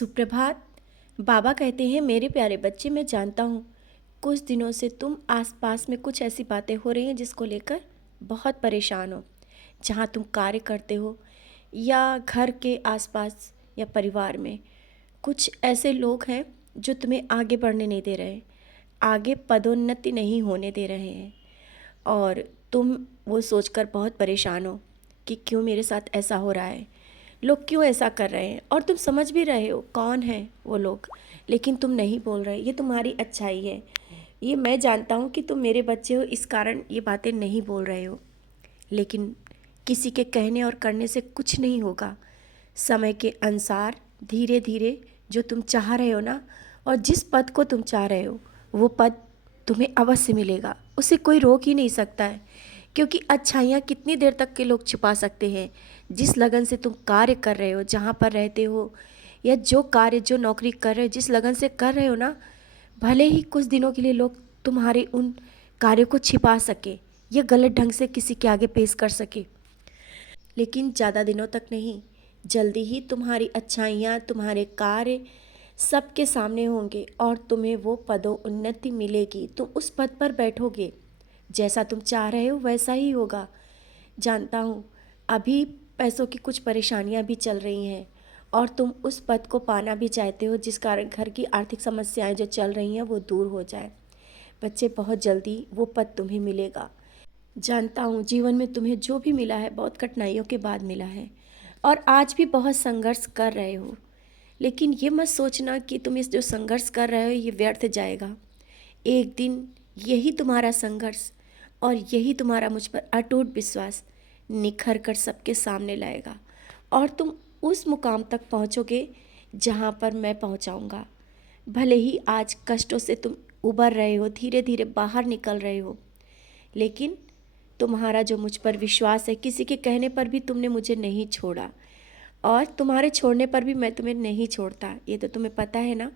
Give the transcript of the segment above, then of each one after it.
सुप्रभात। बाबा कहते हैं, मेरे प्यारे बच्चे, मैं जानता हूँ कुछ दिनों से तुम आसपास में कुछ ऐसी बातें हो रही हैं जिसको लेकर बहुत परेशान हो। जहाँ तुम कार्य करते हो या घर के आसपास या परिवार में कुछ ऐसे लोग हैं जो तुम्हें आगे बढ़ने नहीं दे रहे, आगे पदोन्नति नहीं होने दे रहे हैं। और तुम वो सोचकर बहुत परेशान हो कि क्यों मेरे साथ ऐसा हो रहा है, लोग क्यों ऐसा कर रहे हैं। और तुम समझ भी रहे हो कौन है वो लोग, लेकिन तुम नहीं बोल रहे। ये तुम्हारी अच्छाई है। ये मैं जानता हूँ कि तुम मेरे बच्चे हो, इस कारण ये बातें नहीं बोल रहे हो। लेकिन किसी के कहने और करने से कुछ नहीं होगा। समय के अनुसार धीरे धीरे जो तुम चाह रहे हो ना, और जिस पद को तुम चाह रहे हो, वो पद तुम्हें अवश्य मिलेगा। उसे कोई रोक ही नहीं सकता है, क्योंकि अच्छाइयाँ कितनी देर तक के लोग छुपा सकते हैं। जिस लगन से तुम कार्य कर रहे हो, जहाँ पर रहते हो, या जो कार्य जो नौकरी कर रहे हो, जिस लगन से कर रहे हो ना, भले ही कुछ दिनों के लिए लोग तुम्हारे उन कार्यों को छिपा सके या गलत ढंग से किसी के आगे पेश कर सके, लेकिन ज़्यादा दिनों तक नहीं। जल्दी ही तुम्हारी अच्छाइयाँ, तुम्हारे कार्य सबके सामने होंगे और तुम्हें वो पदोन्नति मिलेगी। तुम उस पद पर बैठोगे, जैसा तुम चाह रहे हो वैसा ही होगा। जानता हूँ अभी पैसों की कुछ परेशानियाँ भी चल रही हैं, और तुम उस पद को पाना भी चाहते हो, जिस कारण घर की आर्थिक समस्याएं जो चल रही हैं वो दूर हो जाए। बच्चे, बहुत जल्दी वो पद तुम्हें मिलेगा। जानता हूँ जीवन में तुम्हें जो भी मिला है बहुत कठिनाइयों के बाद मिला है, और आज भी बहुत संघर्ष कर रहे हो। लेकिन ये मत सोचना कि तुम इस जो संघर्ष कर रहे हो ये व्यर्थ जाएगा। एक दिन यही तुम्हारा संघर्ष और यही तुम्हारा मुझ पर अटूट विश्वास निखर कर सबके सामने लाएगा, और तुम उस मुकाम तक पहुँचोगे जहाँ पर मैं पहुँचाऊँगा। भले ही आज कष्टों से तुम उबर रहे हो, धीरे धीरे बाहर निकल रहे हो, लेकिन तुम्हारा जो मुझ पर विश्वास है, किसी के कहने पर भी तुमने मुझे नहीं छोड़ा, और तुम्हारे छोड़ने पर भी मैं तुम्हें नहीं छोड़ता। ये तो तुम्हें पता है ना।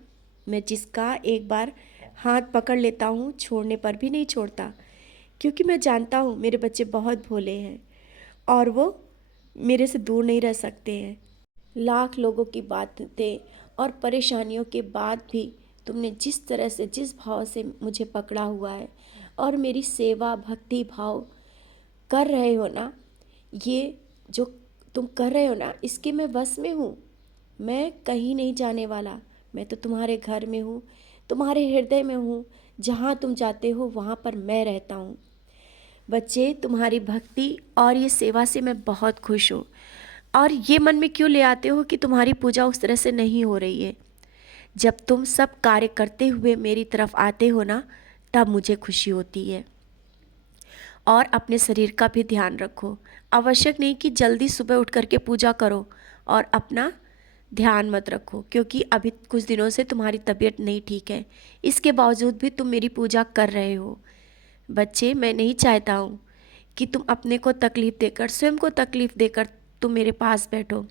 मैं जिसका एक बार हाथ पकड़ लेता हूँ, छोड़ने पर भी नहीं छोड़ता, क्योंकि मैं जानता हूँ मेरे बच्चे बहुत भोले हैं और वो मेरे से दूर नहीं रह सकते हैं। लाख लोगों की बातें और परेशानियों के बाद भी तुमने जिस तरह से, जिस भाव से मुझे पकड़ा हुआ है और मेरी सेवा भक्ति भाव कर रहे हो ना, ये जो तुम कर रहे हो ना, इसके मैं बस में हूँ। मैं कहीं नहीं जाने वाला। मैं तो तुम्हारे घर में हूँ, तुम्हारे हृदय में हूँ। जहाँ तुम जाते हो वहाँ पर मैं रहता हूँ। बच्चे, तुम्हारी भक्ति और ये सेवा से मैं बहुत खुश हूँ। और ये मन में क्यों ले आते हो कि तुम्हारी पूजा उस तरह से नहीं हो रही है? जब तुम सब कार्य करते हुए मेरी तरफ आते हो ना, तब मुझे खुशी होती है। और अपने शरीर का भी ध्यान रखो। आवश्यक नहीं कि जल्दी सुबह उठ करके पूजा करो और अपना ध्यान मत रखो, क्योंकि अभी कुछ दिनों से तुम्हारी तबीयत नहीं ठीक है। इसके बावजूद भी तुम मेरी पूजा कर रहे हो। बच्चे, मैं नहीं चाहता हूँ कि तुम अपने को तकलीफ़ देकर, स्वयं को तकलीफ़ देकर तुम मेरे पास बैठो।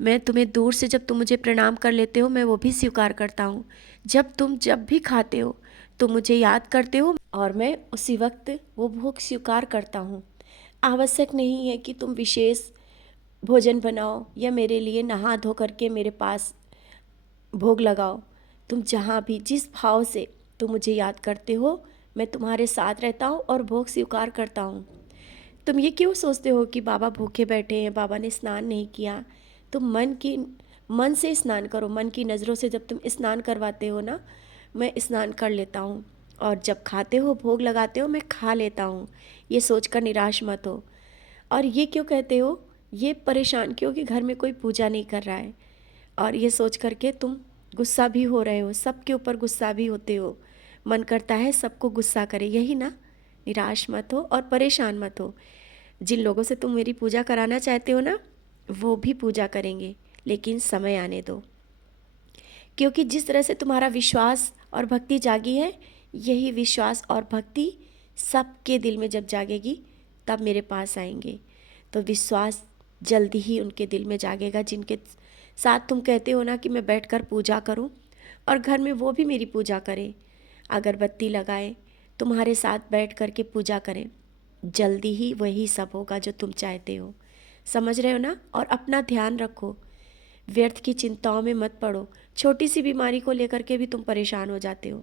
मैं तुम्हें दूर से, जब तुम मुझे प्रणाम कर लेते हो, मैं वो भी स्वीकार करता हूँ। जब भी खाते हो तुम मुझे याद करते हो, और मैं उसी वक्त वो भोग स्वीकार करता हूँ। आवश्यक नहीं है कि तुम विशेष भोजन बनाओ या मेरे लिए नहा धो करके मेरे पास भोग लगाओ। तुम जहाँ भी जिस भाव से तुम मुझे याद करते हो, मैं तुम्हारे साथ रहता हूँ और भोग स्वीकार करता हूँ। तुम ये क्यों सोचते हो कि बाबा भूखे बैठे हैं, बाबा ने स्नान नहीं किया? तुम मन से स्नान करो। मन की नज़रों से जब तुम स्नान करवाते हो ना, मैं स्नान कर लेता हूँ, और जब खाते हो, भोग लगाते हो, मैं खा लेता हूँ। ये सोचकर निराश मत हो। और ये क्यों कहते हो, ये परेशान क्यों कि घर में कोई पूजा नहीं कर रहा है, और ये सोच करके तुम गुस्सा भी हो रहे हो, सबके ऊपर गुस्सा भी होते हो। मन करता है सबको गुस्सा करे, यही ना? निराश मत हो और परेशान मत हो। जिन लोगों से तुम मेरी पूजा कराना चाहते हो ना, वो भी पूजा करेंगे, लेकिन समय आने दो। क्योंकि जिस तरह से तुम्हारा विश्वास और भक्ति जागी है, यही विश्वास और भक्ति सबके दिल में जब जागेगी, तब मेरे पास आएंगे। तो विश्वास जल्दी ही उनके दिल में जागेगा जिनके साथ तुम कहते हो ना कि मैं बैठकर पूजा करूं, और घर में वो भी मेरी पूजा करें, अगरबत्ती लगाएं, तुम्हारे साथ बैठ कर के पूजा करें। जल्दी ही वही सब होगा जो तुम चाहते हो। समझ रहे हो ना? और अपना ध्यान रखो। व्यर्थ की चिंताओं में मत पड़ो। छोटी सी बीमारी को लेकर के भी तुम परेशान हो जाते हो।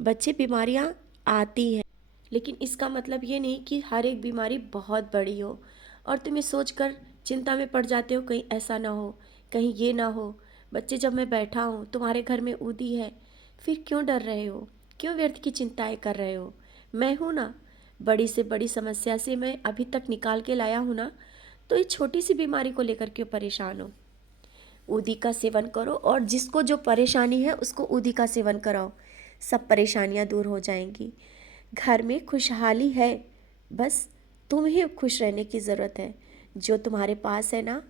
बच्चे, बीमारियां आती हैं, लेकिन इसका मतलब ये नहीं कि हर एक बीमारी बहुत बड़ी हो और तुम ये सोचकर चिंता में पड़ जाते हो कहीं ऐसा ना हो, कहीं ये ना हो। बच्चे, जब मैं बैठा हूँ, तुम्हारे घर में ऊदी है, फिर क्यों डर रहे हो? क्यों व्यर्थ की चिंताएं कर रहे हो? मैं हूँ ना। बड़ी से बड़ी समस्या से मैं अभी तक निकाल के लाया हूँ ना, तो इस छोटी सी बीमारी को लेकर क्यों परेशान हो? ऊदी का सेवन करो और जिसको जो परेशानी है उसको ऊदी का सेवन कराओ, सब परेशानियां दूर हो जाएंगी। घर में खुशहाली है, बस तुम्हें खुश रहने की ज़रूरत है। जो तुम्हारे पास है ना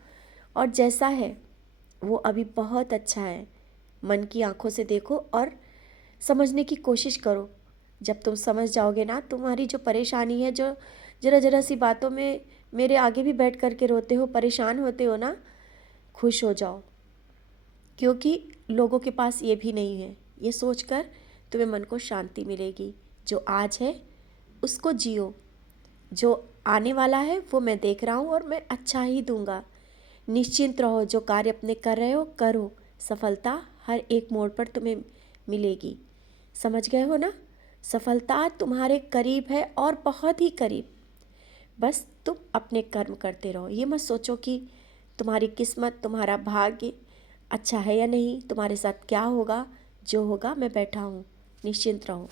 और जैसा है वो अभी बहुत अच्छा है। मन की आंखों से देखो और समझने की कोशिश करो। जब तुम समझ जाओगे ना, तुम्हारी जो परेशानी है, जो ज़रा ज़रा सी बातों में मेरे आगे भी बैठ कर के रोते हो, परेशान होते हो ना, खुश हो जाओ, क्योंकि लोगों के पास ये भी नहीं है। ये सोचकर तुम्हें मन को शांति मिलेगी। जो आज है उसको जियो, जो आने वाला है वो मैं देख रहा हूँ और मैं अच्छा ही दूंगा। निश्चिंत रहो, जो कार्य अपने कर रहे हो करो, सफलता हर एक मोड़ पर तुम्हें मिलेगी। समझ गए हो ना? सफलता तुम्हारे करीब है और बहुत ही करीब। बस तुम अपने कर्म करते रहो। ये मत सोचो कि तुम्हारी किस्मत, तुम्हारा भाग्य अच्छा है या नहीं, तुम्हारे साथ क्या होगा। जो होगा, मैं बैठा हूँ, निश्चिंत रहो।